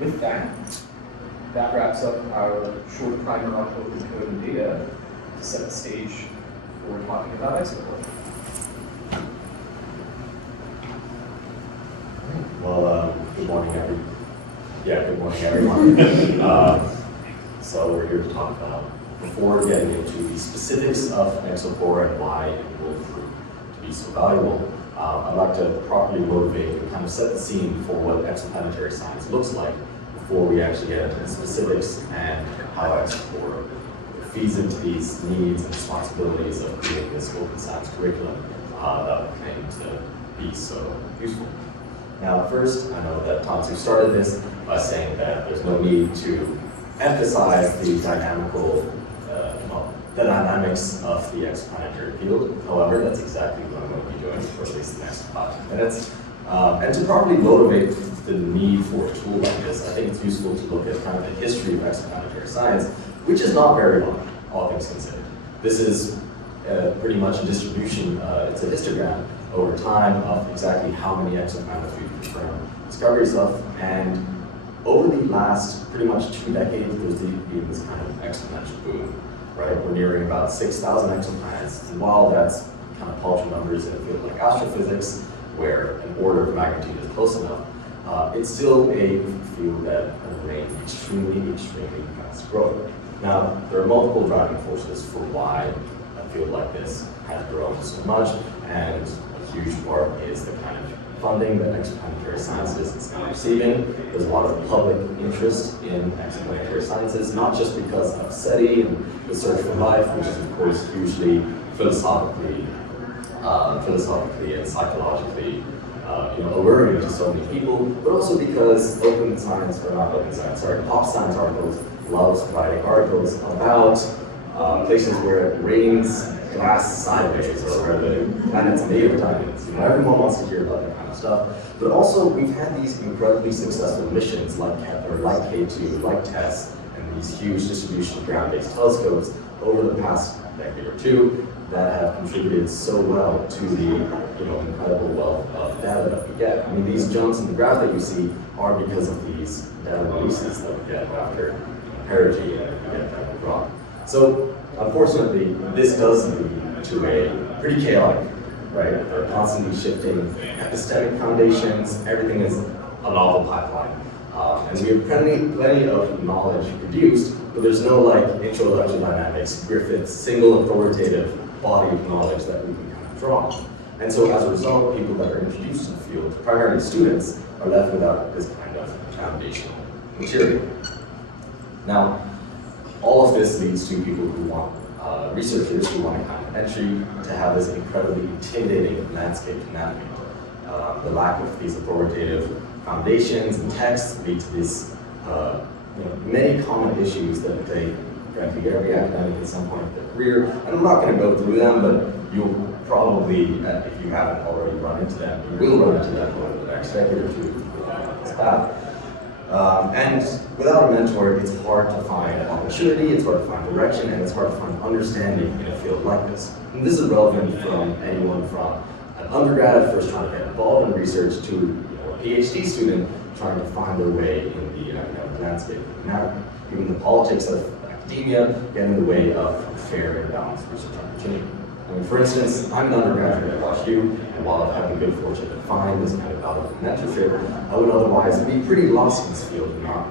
with that, that wraps up our short primer on open code and data to set the stage for talking about ExoCore. Well, good morning, everyone. So we're here to talk about, before getting into the specifics of ExoCore and why it will prove to be so valuable, I'd like to properly motivate and kind of set the scene for what exoplanetary science looks like before we actually get into the specifics and how ExoCore feeds into these needs and responsibilities of creating this open science curriculum that claims to be so useful. Now, first, I know that Tansu started this by saying that there's no need to emphasize the the dynamics of the exoplanetary field. However, that's exactly what I'm going to be doing for at least the next 5 minutes. And to properly motivate the need for a tool like this, I think it's useful to look at kind of the history of exoplanetary science, which is not very long, all things considered. This is pretty much a distribution, it's a histogram over time of exactly how many exoplanets we've confirmed discoveries of, and over the last pretty much 2 decades, there's been this kind of exponential boom, right? We're nearing about 6,000 exoplanets, and while that's kind of paltry numbers in a field like astrophysics, where an order of magnitude is close enough, it's still a field that remains extremely fast growing. Now, there are multiple driving forces for why a field like this has grown so much, and a huge part is the kind of funding that exoplanetary sciences is now receiving. There's a lot of public interest in exoplanetary sciences, not just because of SETI and the search for life, which is of course hugely philosophically and psychologically alluring to so many people, but also because pop science articles loves writing articles about places where it rains glass sideways, or where the planet's made of diamonds. Everyone wants to hear about that kind of stuff. But also, we've had these incredibly successful missions like Kepler, like K2, like TESS, and these huge distribution of ground-based telescopes over the past decade or two that have contributed so well to the incredible wealth of data that we get. I mean, these jumps in the graph that you see are because of these data releases that we get after perigee and we get that drop. So, unfortunately, this does lead to a pretty chaotic, right? They're constantly shifting epistemic foundations. Everything is a novel pipeline. And we have plenty of knowledge produced, but there's no intro to electrodynamics, Griffith's single authoritative body of knowledge that we can kind of draw on. And so as a result, people that are introduced to the field, primarily students, are left without this kind of foundational material. Now, all of this leads to people who want, researchers who want a kind of entry to have this incredibly intimidating landscape to navigate. The lack of these authoritative foundations and texts lead to these many common issues that they, frankly, every academic at some point in their career. And I'm not going to go through them, but you'll probably, if you haven't already run into them, you will run into them over the next decade or two on this path. And without a mentor, it's hard to find opportunity, it's hard to find direction, and it's hard to find understanding in a field like this. And this is relevant from anyone from an undergrad first trying to get involved in research to a PhD student trying to find their way in the academic landscape. Now, even the politics of academia get in the way of fair and balanced research opportunity. I mean, for instance, I'm an undergraduate at WashU, and while I've had the good fortune to find this kind of valuable mentorship, I would otherwise be pretty lost in this field and not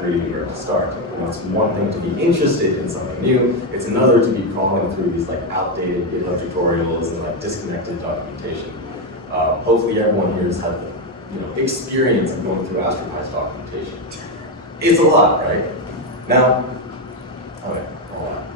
really where to start. It's one thing to be interested in something new, it's another to be crawling through these outdated GitHub tutorials and disconnected documentation. Hopefully everyone here has had experience of going through AstroPy's documentation. It's a lot, right? Now, okay, hold on.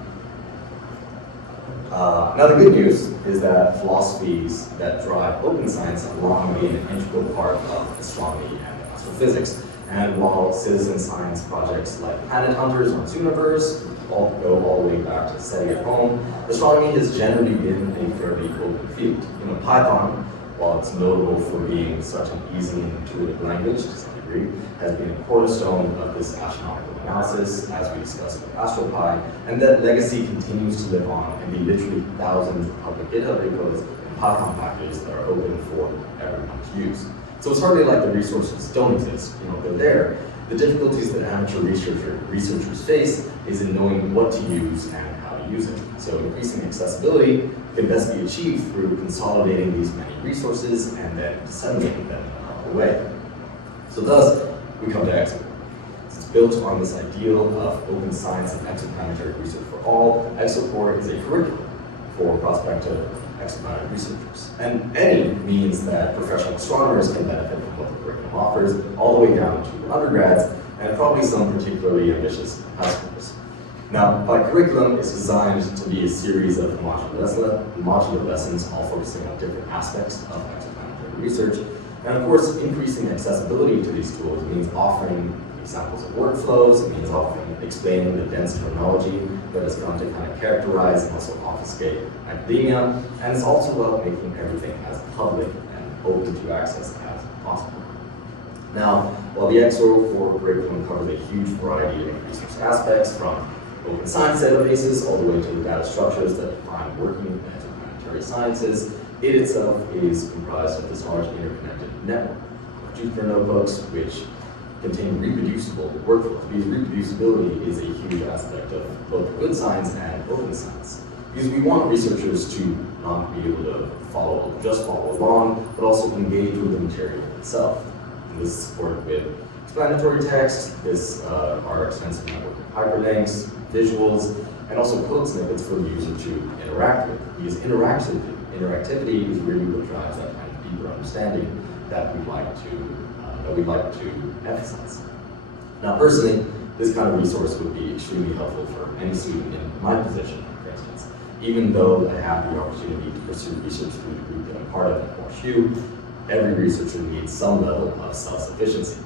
Now the good news is that philosophies that drive open science have long been an integral part of astronomy and astrophysics. And while citizen science projects like Planet Hunters on Zooniverse go all the way back to SETI at home, astronomy has generally been a fairly open field. Python, while it's notable for being such an easy and intuitive language to some degree, has been a cornerstone of this astronomical analysis, as we discussed with AstroPy, and that legacy continues to live on in the literally thousands of public GitHub repos and Python packages that are open for everyone to use. So it's hardly like the resources don't exist. They're there, The difficulties that amateur researchers face is in knowing what to use and how to use it. So increasing accessibility can best be achieved through consolidating these many resources and then disseminating them in a proper way. So thus, we come to ExoCore. It's built on this ideal of open science and exoplanetary research for all. ExoCore is a curriculum for prospective exoplanetary researchers. And any means that professional astronomers can benefit from what the curriculum offers, all the way down to undergrads, and probably some particularly ambitious high schoolers. Now, by curriculum, it's designed to be a series of modular lessons, all focusing on different aspects of exoplanetary research. And of course, increasing accessibility to these tools means offering examples of workflows, it means often explaining the dense terminology that has come to kind of characterize and also obfuscate academia, and it's also about making everything as public and open to access as possible. Now, while the ExoCore curriculum covers a huge variety of research aspects, from open science databases all the way to the data structures that define working exoplanetary sciences, it itself is comprised of this large interconnected network of Jupyter notebooks, which contain reproducible workflows, because reproducibility is a huge aspect of both good science and open science. Because we want researchers to not be able to just follow along, but also engage with the material itself. And this is supported with explanatory text, our extensive network of hyperlinks, visuals, and also code snippets for the user to interact with. Because interactivity is really what drives that kind of deeper understanding that we'd like to emphasize. Now, personally, this kind of resource would be extremely helpful for any student in my position, for instance. Even though I have the opportunity to pursue research through the group that I'm part of at WashU, every researcher needs some level of self-sufficiency.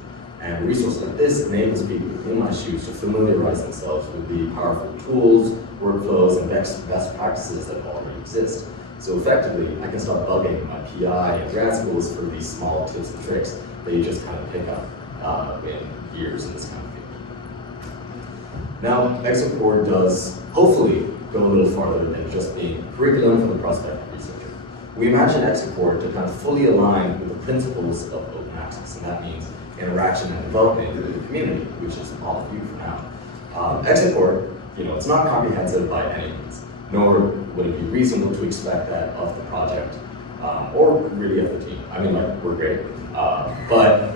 And a resource like this enables people in my shoes to familiarize themselves with the powerful tools, workflows, and best practices that already exist. So effectively, I can start bugging my PI and grad schools for these small tips and tricks that you just kind of pick up in years in this kind of field. Now, ExoCore does hopefully go a little farther than just being a curriculum for the prospective researcher. We imagine ExoCore to kind of fully align with the principles of open access, and that means interaction and development with the community, which is all of you for now. ExoCore, it's not comprehensive by any means, nor would it be reasonable to expect that of the project, or really of the team. I mean, we're great, but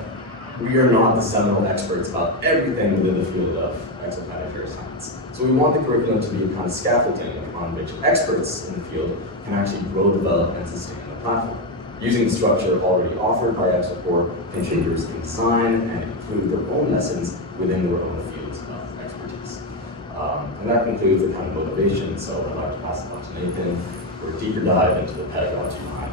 we are not the seminal experts about everything within the field of exoplanetary science. So we want the curriculum to be a kind of scaffolding upon which experts in the field can actually grow, develop, and sustain the platform. Using the structure already offered by ExoCore, contributors can design and include their own lessons within their own fields of expertise. And that concludes the kind of motivation, so I'd like to pass it on to Nathan for a deeper dive into the pedagogy behind